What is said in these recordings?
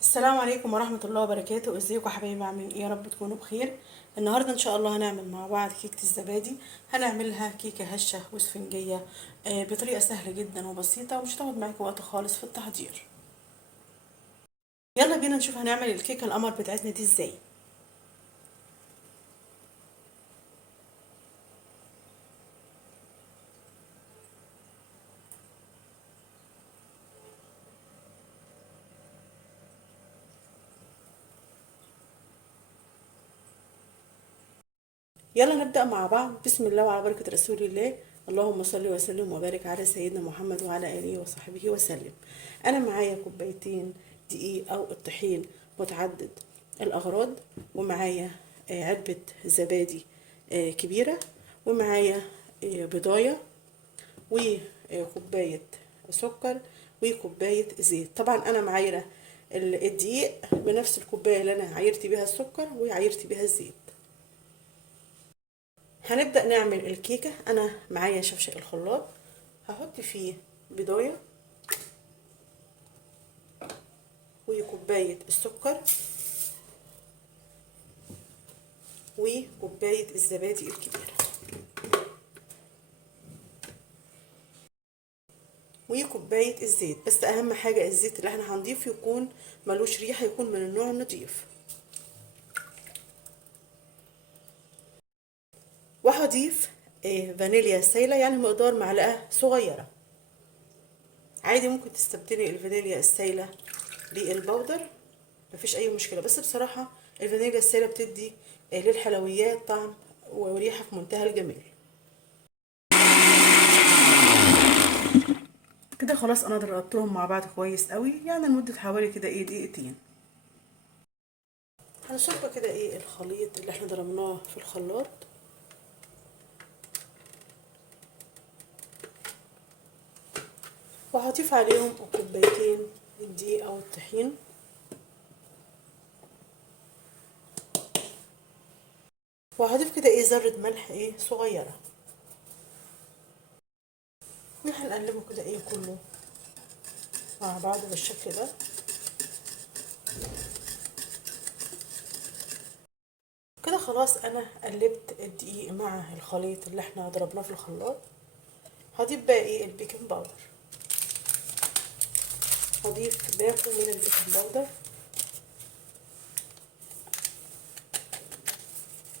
السلام عليكم ورحمة الله وبركاته. ازيكم يا حبايبي؟ عاملين ايه؟ يا رب تكونوا بخير. النهاردة ان شاء الله هنعمل مع بعض كيكة الزبادي. هنعملها كيكة هشة واسفنجية بطريقة سهلة جدا وبسيطة، ومش هتاخد معاكم وقت خالص في التحضير. يلا بينا نشوف هنعمل الكيكة القمر بتاعتنا دي ازاي. يلا نبدأ مع بعض. بسم الله وعلى بركة رسول الله. اللهم صل وسلم وبارك على سيدنا محمد وعلى آله وصحبه وسلم. أنا معايا كوبايتين دقيق أو الطحين متعدد الأغراض، ومعايا علبة زبادي كبيرة، ومعايا بضاية، وكوباية سكر، وكوباية زيت. طبعا أنا معايرة الدقيق بنفس الكوباية اللي أنا عايرت بيها السكر وعايرت بيها الزيت. هنبدأ نعمل الكيكة. أنا معايا شفشق الخلاط، هحط فيه بضاية وكوباية السكر وكوباية الزبادي الكبيرة وكوباية الزيت. بس أهم حاجة الزيت اللي احنا هنضيفه يكون ملوش ريحة، يكون من النوع النضيف. وهضيف فانيليا سايلة، يعني مقدار معلقة صغيرة. عادي ممكن تستبدلي الفانيليا السايلة بالبودر، مفيش اي مشكله، بس بصراحه الفانيليا السائله بتدي للحلويات طعم وريحه في منتهى الجمال. كده خلاص انا ضربتهم مع بعض كويس قوي، يعني لمده حوالي كده دقيقتين. هنصب كده الخليط اللي احنا ضربناه في الخلاط، وهضيف عليهم كوبايتين الدقيق او الطحين، وهضيف كده ذره ملح صغيره، وهنقلبه كده كله مع بعض بالشكل ده. كده خلاص انا قلبت الدقيق مع الخليط اللي احنا ضربناه في الخلاط. هضيف بقى البيكنج باودر. هضيف باكو من البيكنج باودر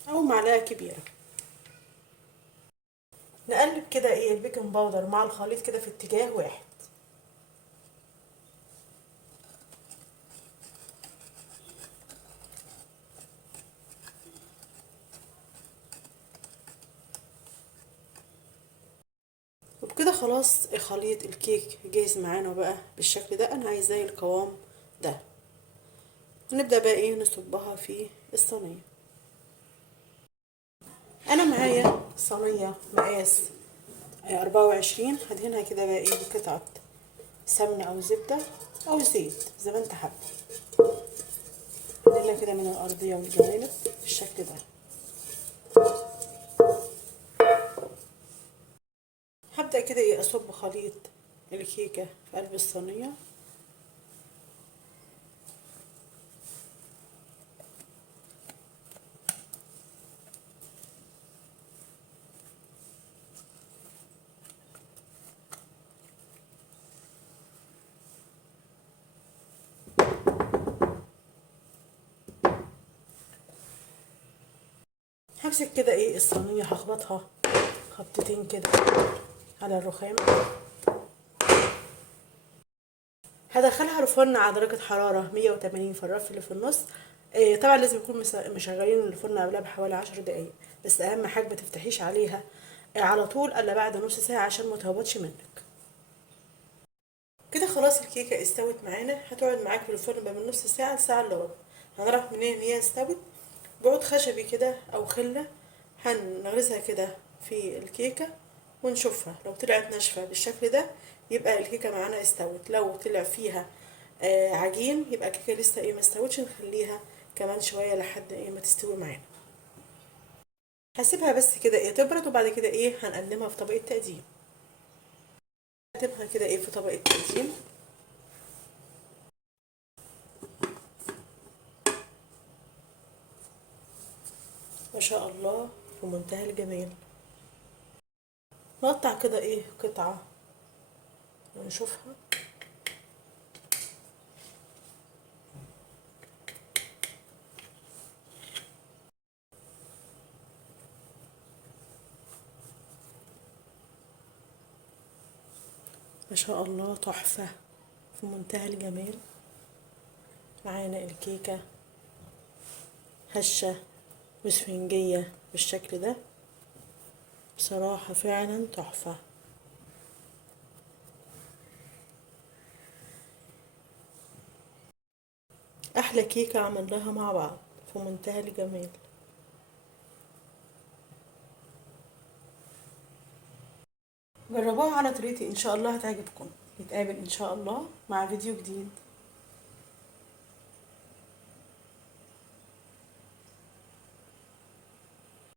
او معلقه كبيره. نقلب كده البيكنج باودر مع الخليط كده في اتجاه واحد. وبكده خلاص خليط الكيك جاهز معانا بقى بالشكل ده. انا عايزاه القوام ده. هنبدا بقى نصبها في الصينيه. انا معايا صينيه مقاس 24، هدهنها كده بقى بقطعه سمنه او زبده او زيت زي ما انت حابه. اديلها كده من الارضيه والجوانب بالشكل ده. هبدأ كده أصب خليط الكيكة في قلب الصينية. همسك كده الصينية، هخبطها خبطتين كده على الرخام. هدخلها الفرن على درجة حرارة 180 في الرف اللي في النص. طبعا لازم يكون مشغلين الفرن قبلها بحوالي 10 دقايق، بس أهم حاجة ما تفتحيش عليها على طول إلا بعد نص ساعة عشان ما تهبطش منك. كده خلاص الكيكة استوت معانا. هتقعد معاك في الفرن ما من نص ساعة لساعة الا ربع. هنعرف منين ان هي استوت؟ بعود خشبي كده او خلة هنغرزها كده في الكيكة ونشوفها. لو طلعت ناشفة بالشكل ده يبقى الكيكة معانا استوت. لو طلع فيها عجين يبقى الكيكة لسه ما استوتش، نخليها كمان شوية لحد ما تستوي معانا. هسيبها بس كده تبرد، وبعد كده هنقدمها في طبق التقديم. هتبقى كده في طبق التقديم. ما شاء الله في منتهى الجمال. نقطع كده ايه قطعة ونشوفها. ما شاء الله تحفة في منتهى الجمال. معانا الكيكة هشة واسفنجية بالشكل ده، بصراحة فعلا تحفة. أحلى كيكة عملناها مع بعض في منتهى الجمال. جربوها على طريقتي إن شاء الله هتعجبكم. نتقابل إن شاء الله مع فيديو جديد.